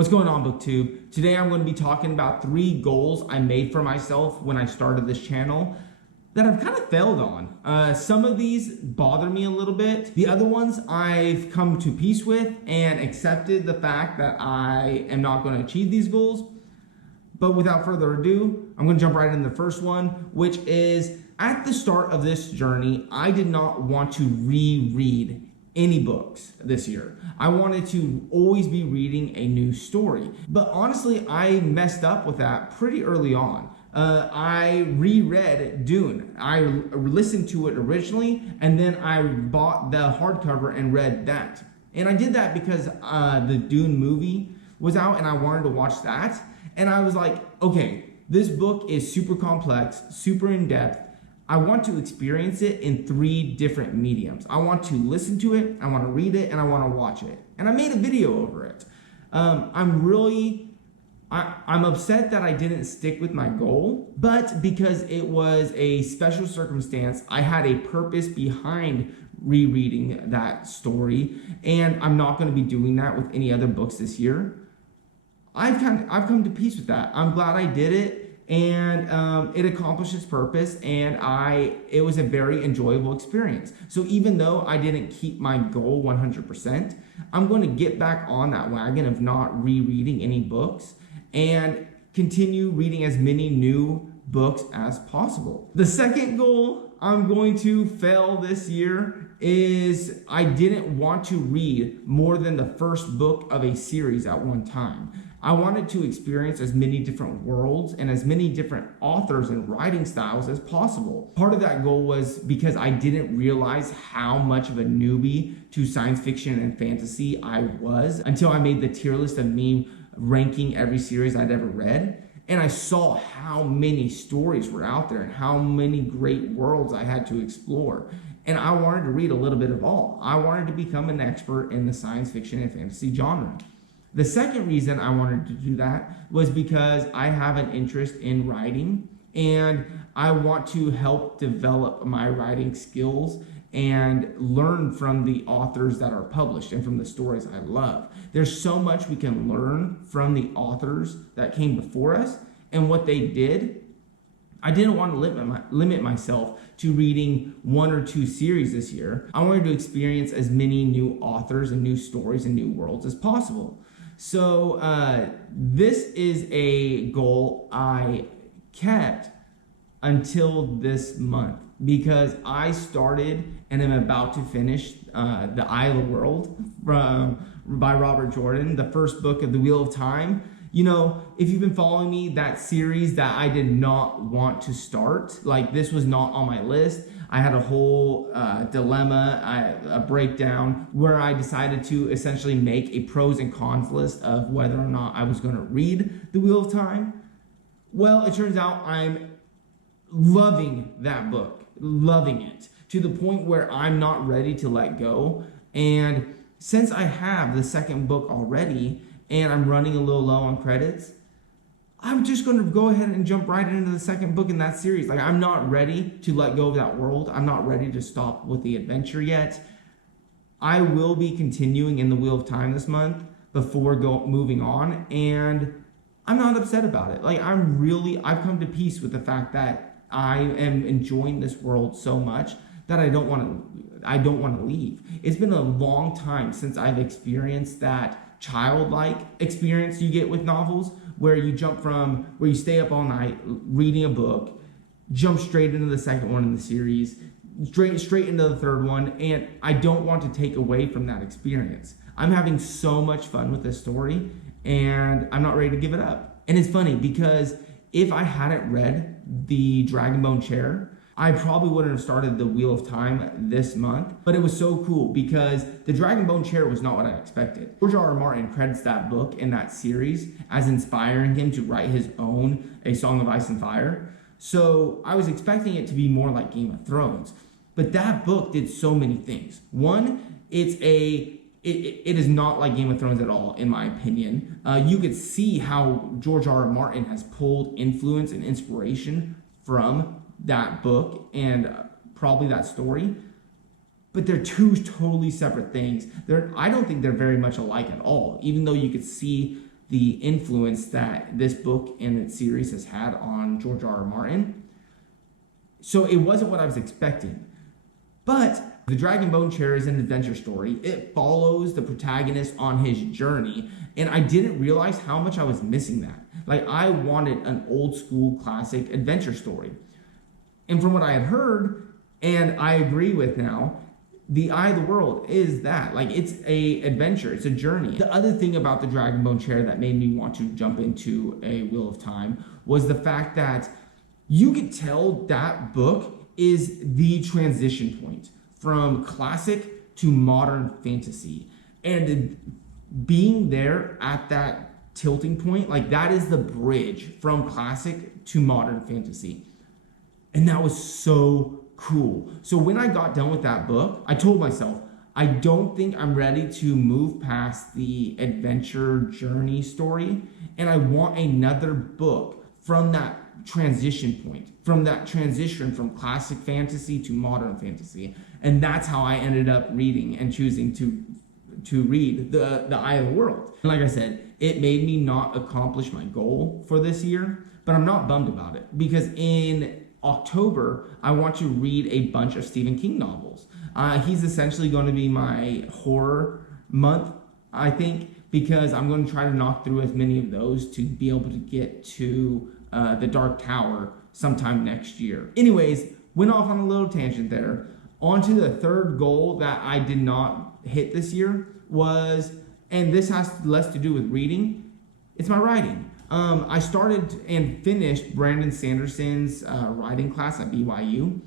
What's going on, BookTube? Today I'm going to be talking about 3 goals I made for myself when I started this channel that I've kind of failed on. Some of these bother me a little bit. The other ones I've come to peace with and accepted the fact that I am not going to achieve these goals. But without further ado, I'm going to jump right into the first one, which is at the start of this journey, I did not want to reread any books this year. I wanted to always be reading a new story. But honestly, I messed up with that pretty early on. I reread Dune. I listened to it originally, and then I bought the hardcover and read that. And I did that because the Dune movie was out and I wanted to watch that. And I was like, okay, this book is super complex, super in-depth. I want to experience it in 3 different mediums. I want to listen to it, I want to read it, and I want to watch it. And I made a video over it. I'm upset that I didn't stick with my goal, but because it was a special circumstance, I had a purpose behind rereading that story, and I'm not going to be doing that with any other books this year. I've come to peace with that. I'm glad I did it. And it accomplished its purpose, and it was a very enjoyable experience. So even though I didn't keep my goal 100%, I'm going to get back on that wagon of not rereading any books and continue reading as many new books as possible. The second goal I'm going to fail this year is I didn't want to read more than the first book of a series at one time. I wanted to experience as many different worlds and as many different authors and writing styles as possible. Part of that goal was because I didn't realize how much of a newbie to science fiction and fantasy I was until I made the tier list of me ranking every series I'd ever read. And I saw how many stories were out there and how many great worlds I had to explore. And I wanted to read a little bit of all. I wanted to become an expert in the science fiction and fantasy genre. The second reason I wanted to do that was because I have an interest in writing and I want to help develop my writing skills and learn from the authors that are published and from the stories I love. There's so much we can learn from the authors that came before us and what they did. I didn't want to limit myself to reading 1 or 2 series this year. I wanted to experience as many new authors and new stories and new worlds as possible. So this is a goal I kept until this month because I started and am about to finish The Eye of the World by Robert Jordan, the first book of the Wheel of Time. You know, if you've been following me, that series that I did not want to start, like this was not on my list. I had a whole dilemma, a breakdown where I decided to essentially make a pros and cons list of whether or not I was going to read The Wheel of Time. Well, it turns out I'm loving that book, loving it to the point where I'm not ready to let go. And since I have the second book already and I'm running a little low on credits, I'm just going to go ahead and jump right into the second book in that series. Like, I'm not ready to let go of that world. I'm not ready to stop with the adventure yet. I will be continuing in the Wheel of Time this month before moving on, and I'm not upset about it. Like, I've come to peace with the fact that I am enjoying this world so much that I don't want to leave. It's been a long time since I've experienced that childlike experience you get with novels, where you stay up all night reading a book, jump straight into the second one in the series, straight into the third one, and I don't want to take away from that experience. I'm having so much fun with this story, and I'm not ready to give it up. And it's funny because if I hadn't read The Dragonbone Chair, I probably wouldn't have started The Wheel of Time this month, but it was so cool because The Dragonbone Chair was not what I expected. George R.R. Martin credits that book and that series as inspiring him to write his own A Song of Ice and Fire. So I was expecting it to be more like Game of Thrones, but that book did so many things. One, it is not like Game of Thrones at all, in my opinion. You could see how George R.R. Martin has pulled influence and inspiration from that book and probably that story, but they're 2 totally separate things. I don't think they're very much alike at all, even though you could see the influence that this book and its series has had on George R.R. Martin. So it wasn't what I was expecting. But The Dragon Bone Chair is an adventure story. It follows the protagonist on his journey, and I didn't realize how much I was missing that. Like, I wanted an old school classic adventure story. And from what I had heard, and I agree with now, The Eye of the World is that. Like, it's a adventure, it's a journey. The other thing about The Dragon Bone Chair that made me want to jump into A Wheel of Time was the fact that you could tell that book is the transition point from classic to modern fantasy. And being there at that tilting point, like, that is the bridge from classic to modern fantasy. And that was so cool. So when I got done with that book, I told myself, I don't think I'm ready to move past the adventure journey story. And I want another book from that transition point, from that transition from classic fantasy to modern fantasy. And that's how I ended up reading and choosing to read the Eye of the World. And like I said, it made me not accomplish my goal for this year, but I'm not bummed about it, because in October, I want to read a bunch of Stephen King novels. He's essentially going to be my horror month, I think, because I'm going to try to knock through as many of those to be able to get to The Dark Tower sometime next year. Anyways, went off on a little tangent there. On to the third goal that I did not hit this year was, and this has less to do with reading, it's my writing. I started and finished Brandon Sanderson's writing class at BYU,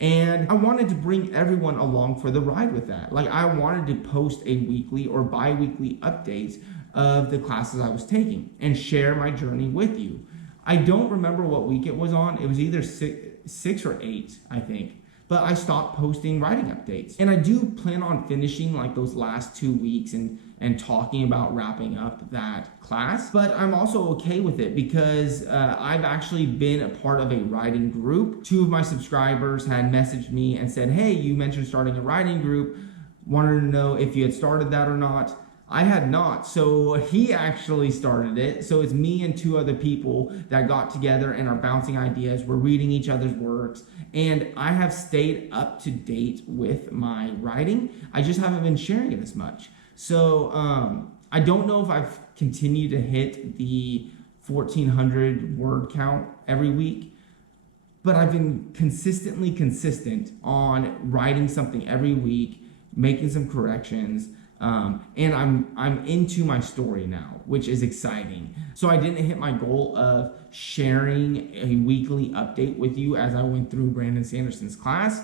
and I wanted to bring everyone along for the ride with that. Like, I wanted to post a weekly or bi-weekly updates of the classes I was taking and share my journey with you. I don't remember what week it was on. It was either six or 8, I think. But I stopped posting writing updates. And I do plan on finishing like those last 2 weeks and talking about wrapping up that class. But I'm also okay with it because I've actually been a part of a writing group. 2 of my subscribers had messaged me and said, hey, you mentioned starting a writing group. Wanted to know if you had started that or not. I had not, so he actually started it. So it's me and 2 other people that got together and are bouncing ideas. We're reading each other's works, and I have stayed up to date with my writing. I just haven't been sharing it as much. So I don't know if I've continued to hit the 1,400 word count every week, but I've been consistently consistent on writing something every week, making some corrections. And I'm into my story now, which is exciting. So I didn't hit my goal of sharing a weekly update with you as I went through Brandon Sanderson's class,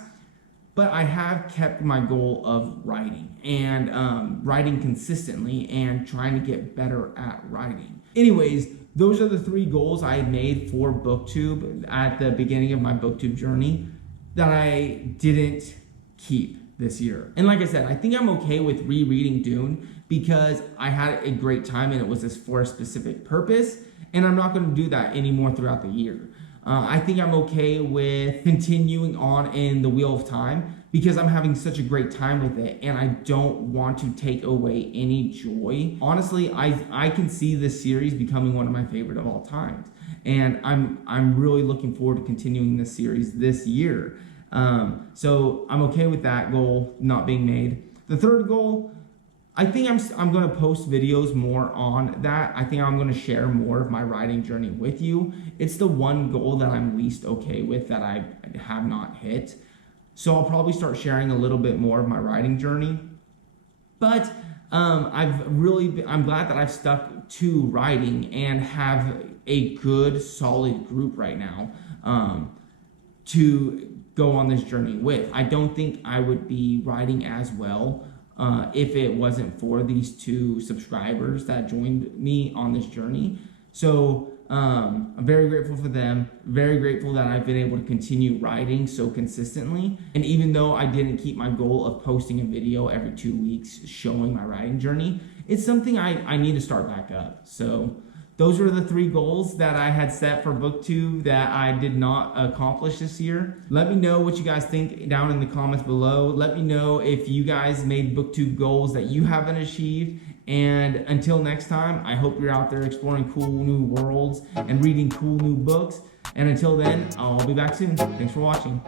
but I have kept my goal of writing and writing consistently and trying to get better at writing. Anyways, those are the 3 goals I had made for BookTube at the beginning of my BookTube journey that I didn't keep this year. And like I said, I think I'm okay with rereading Dune because I had a great time and it was for a specific purpose, and I'm not going to do that anymore throughout the year. I think I'm okay with continuing on in The Wheel of Time because I'm having such a great time with it and I don't want to take away any joy. Honestly, I can see this series becoming one of my favorite of all time, and I'm really looking forward to continuing this series this year. So I'm okay with that goal not being made. The third goal, I think I'm going to post videos more on that. I think I'm going to share more of my writing journey with you. It's the one goal that I'm least okay with that I have not hit. So I'll probably start sharing a little bit more of my writing journey. But I'm glad that I've stuck to writing and have a good, solid group right now to go on this journey with. I don't think I would be writing as well if it wasn't for these 2 subscribers that joined me on this journey. So I'm very grateful for them, very grateful that I've been able to continue writing so consistently. And even though I didn't keep my goal of posting a video every 2 weeks showing my writing journey, it's something I need to start back up. So those were the 3 goals that I had set for BookTube that I did not accomplish this year. Let me know what you guys think down in the comments below. Let me know if you guys made BookTube goals that you haven't achieved. And until next time, I hope you're out there exploring cool new worlds and reading cool new books. And until then, I'll be back soon. Thanks for watching.